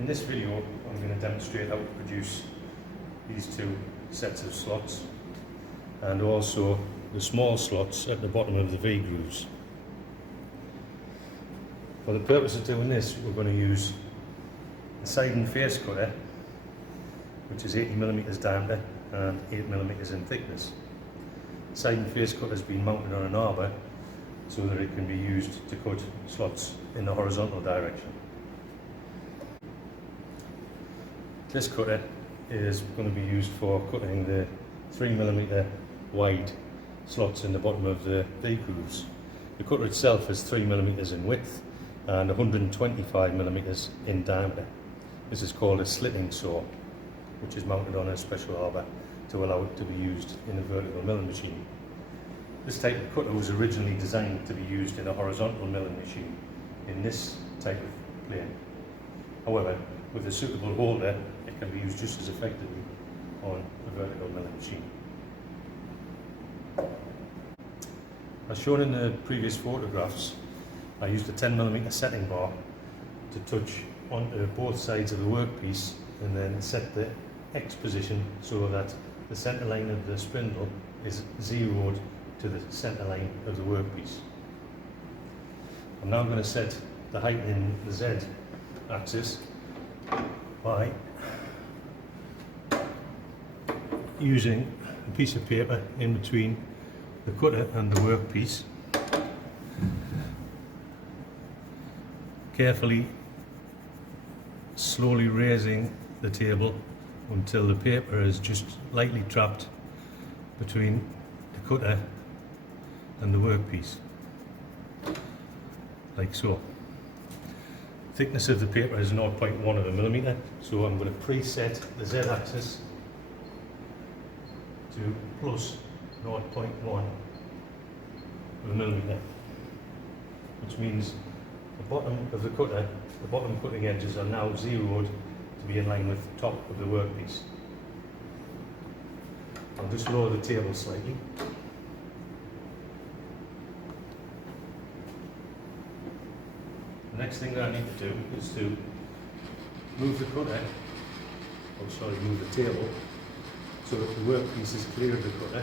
In this video I'm going to demonstrate how to produce these two sets of slots and also the small slots at the bottom of the V-grooves. For the purpose of doing this, we're going to use a side and face cutter, which is 80mm diameter and 8mm in thickness. The side and face cutter has been mounted on an arbor so that it can be used to cut slots in the horizontal direction. This cutter is going to be used for cutting the 3mm wide slots in the bottom of the V-grooves. The cutter itself is 3mm in width and 125mm in diameter. This is called a slitting saw, which is mounted on a special arbor to allow it to be used in a vertical milling machine. This type of cutter was originally designed to be used in a horizontal milling machine in this type of plane. However, with a suitable holder, it can be used just as effectively on a vertical milling machine. As shown in the previous photographs, I used a 10mm setting bar to touch onto both sides of the workpiece and then set the X position so that the centre line of the spindle is zeroed to the centre line of the workpiece. I'm now going to set the height in the Z axis by using a piece of paper in between the cutter and the workpiece, carefully slowly raising the table until the paper is just lightly trapped between the cutter and the workpiece, like so. Thickness of the paper is 0.1 of a millimeter, so I'm going to preset the Z axis to plus 0.1 of a millimeter, which means the bottom of the cutter, the bottom cutting edges are now zeroed to be in line with the top of the workpiece. I'll just lower the table slightly. The next thing that I need to do is to move the cutter, move the table so that the workpiece is clear of the cutter,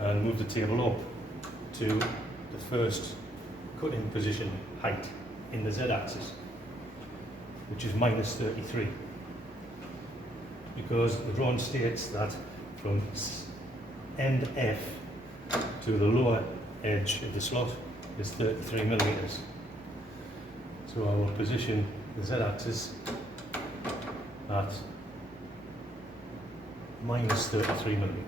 and move the table up to the first cutting position height in the Z axis, which is -33, because the drawing states that from end F to the lower edge of the slot is 33mm. So I will position the Z axis at -33mm.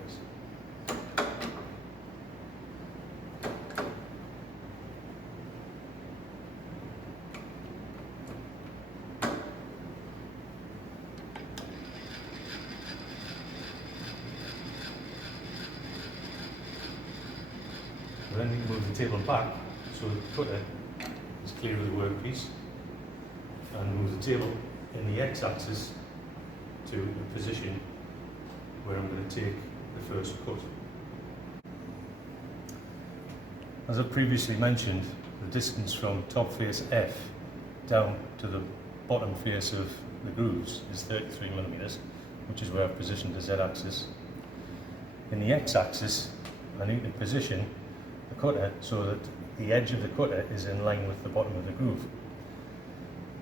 Then we move the table back so that the cutter is clear of the workpiece, and move the table in the X-axis to the position where I'm going to take the first cut. As I previously mentioned, the distance from top face F down to the bottom face of the grooves is 33mm, which is where I've positioned the Z-axis. In the X-axis, I need to position the cutter so that the edge of the cutter is in line with the bottom of the groove.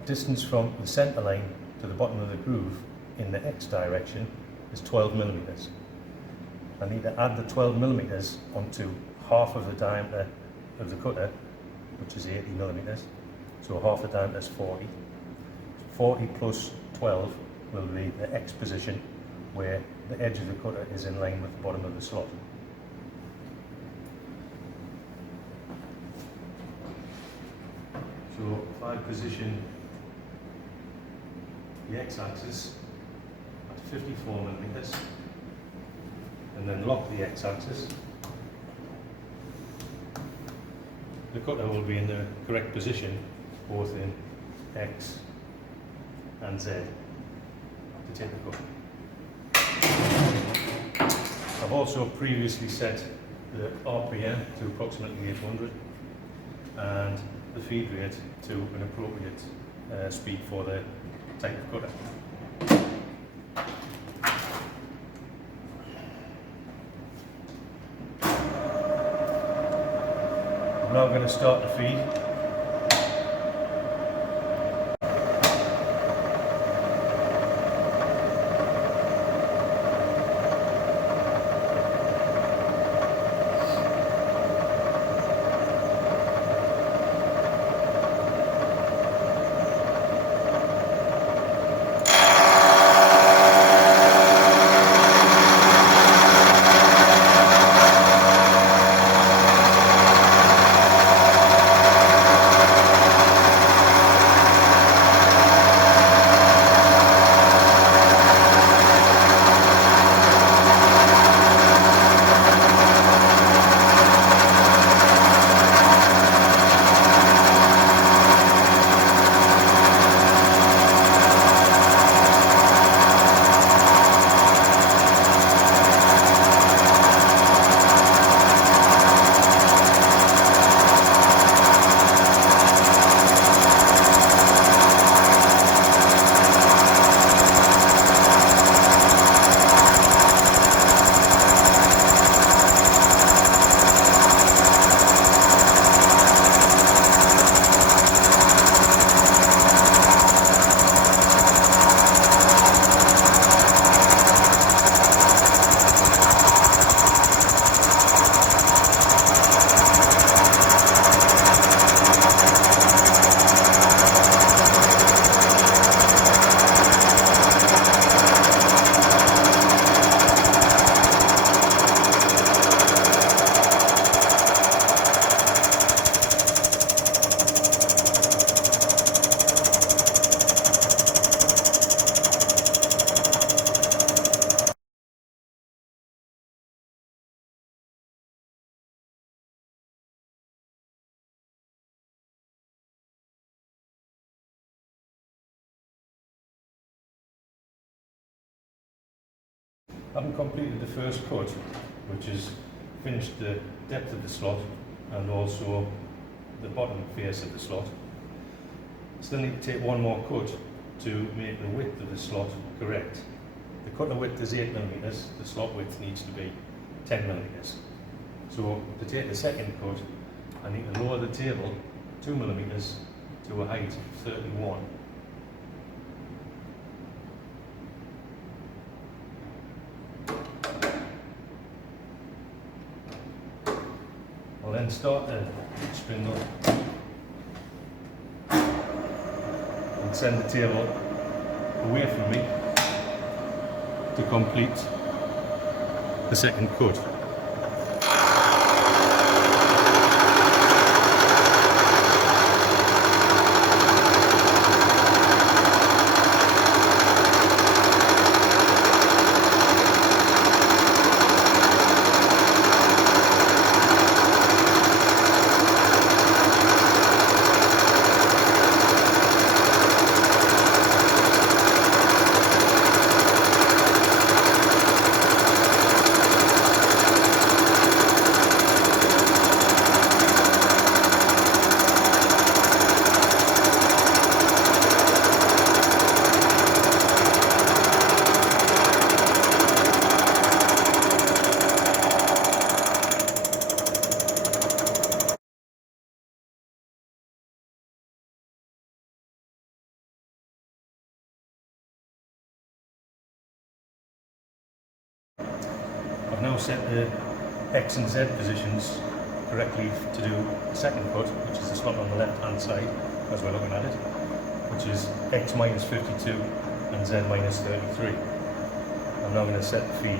Distance from the centre line to the bottom of the groove in the X direction is 12mm. I need to add the 12mm onto half of the diameter of the cutter, which is 80mm, so half the diameter is 40. 40 plus 12 will be the X position where the edge of the cutter is in line with the bottom of the slot. So if I position the X-axis at 54mm and then lock the X-axis, the cutter will be in the correct position both in X and Z to take the cut. I've also previously set the RPM to approximately 800 and the feed rate to an appropriate speed for the type of cutter. I'm now going to start the feed. Having completed the first cut, which is finished the depth of the slot and also the bottom face of the slot, still need to take one more cut to make the width of the slot correct. The cutter width is 8mm, the slot width needs to be 10mm. So to take the second cut, I need to lower the table 2mm to a height of 31. I'll then start the spindle and send the table away from me to complete the second cut. I've now set the X and Z positions correctly to do the second cut, which is the slot on the left hand side as we're looking at it, which is X minus 52 and Z minus 33. I'm now going to set the feed.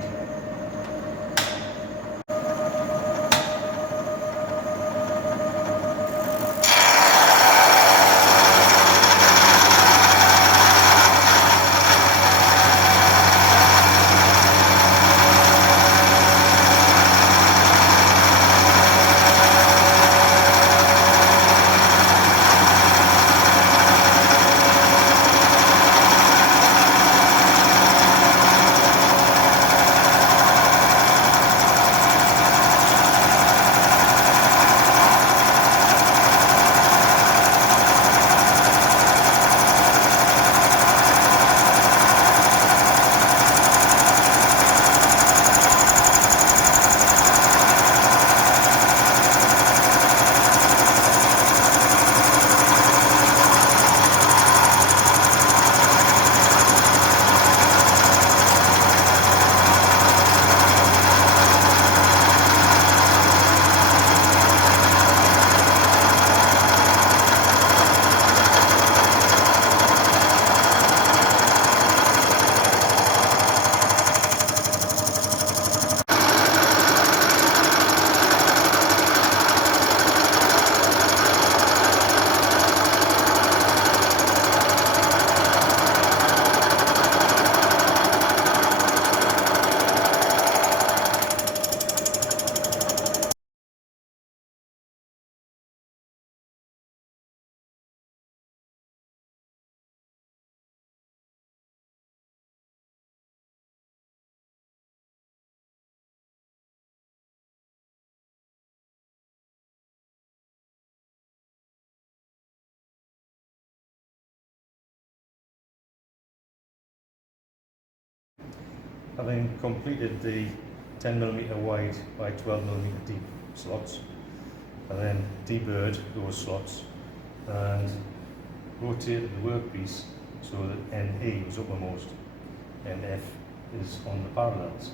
Having completed the 10mm wide by 12mm deep slots, and then deburred those slots and rotated the workpiece so that NE was uppermost and F is on the parallels.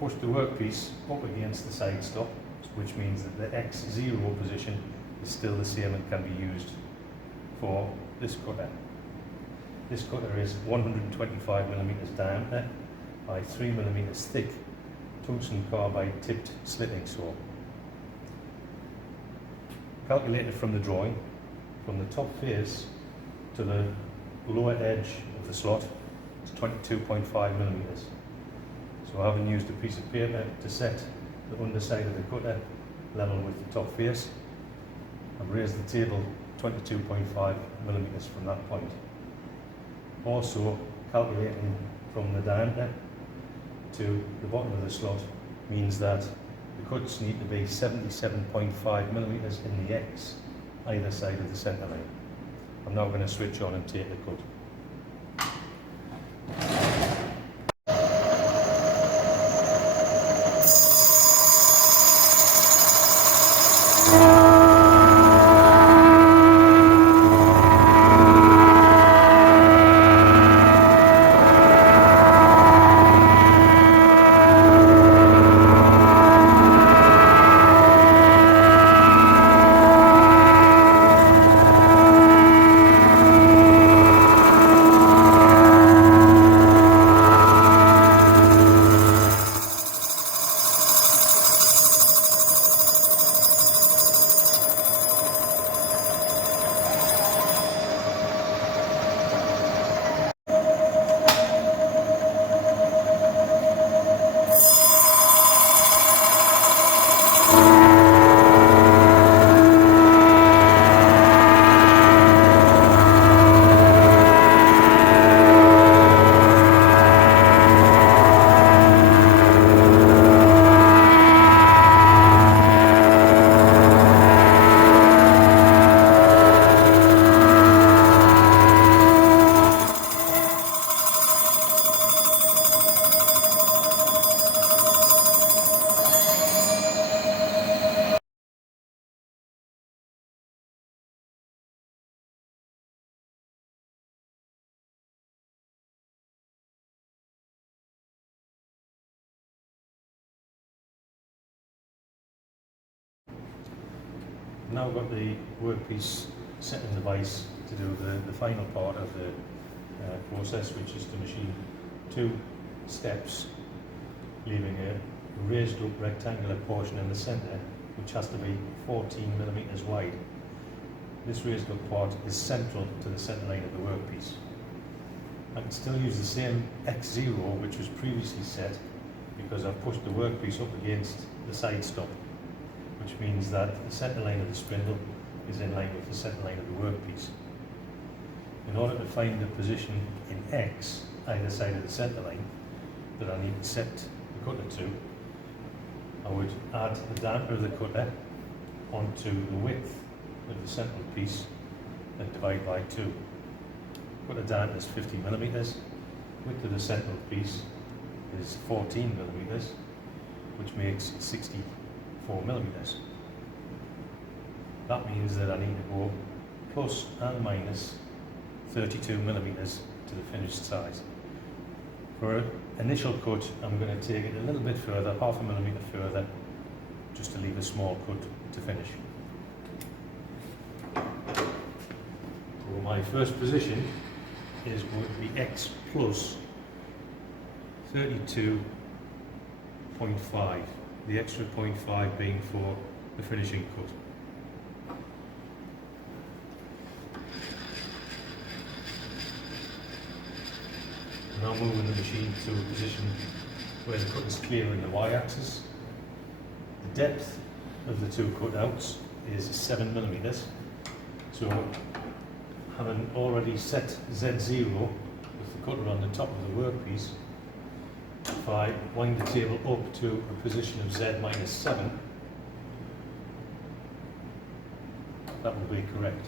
Pushed the workpiece up against the side stop, which means that the X0 position is still the same and can be used for this cutter. This cutter is 125mm diameter by 3mm thick tungsten carbide tipped slitting saw. Calculated from the drawing, from the top face to the lower edge of the slot is 22.5mm. So having used a piece of paper to set the underside of the cutter level with the top face, I've raised the table 22.5mm from that point. Also, calculating from the diameter to the bottom of the slot means that the cuts need to be 77.5mm in the X, either side of the centre line. I'm now going to switch on and take the cut. Now got the workpiece set in the vise to do the final part of the process, which is to machine 2 steps, leaving a raised up rectangular portion in the centre, which has to be 14mm wide. This raised up part is central to the centre line of the workpiece. I can still use the same X0 which was previously set because I've pushed the workpiece up against the side stop, which means that the centre line of the spindle is in line with the centre line of the workpiece. In order to find the position in X, either side of the centre line, that I need to set the cutter to, I would add the diameter of the cutter onto the width of the central piece and divide by 2. Cutter diameter is 50mm, width of the central piece is 14mm, which makes 64mm. That means that I need to go plus and minus 32mm to the finished size. For an initial cut, I'm going to take it a little bit further, half a millimetre further, just to leave a small cut to finish. So my first position is going to be X plus 32.5, the extra 0.5 being for the finishing cut. Now moving the machine to a position where the cut is clear in the y-axis. The depth of the 2 cutouts is 7mm, so having already set Z0 with the cutter on the top of the workpiece, if I wind the table up to a position of Z minus 7, that will be correct.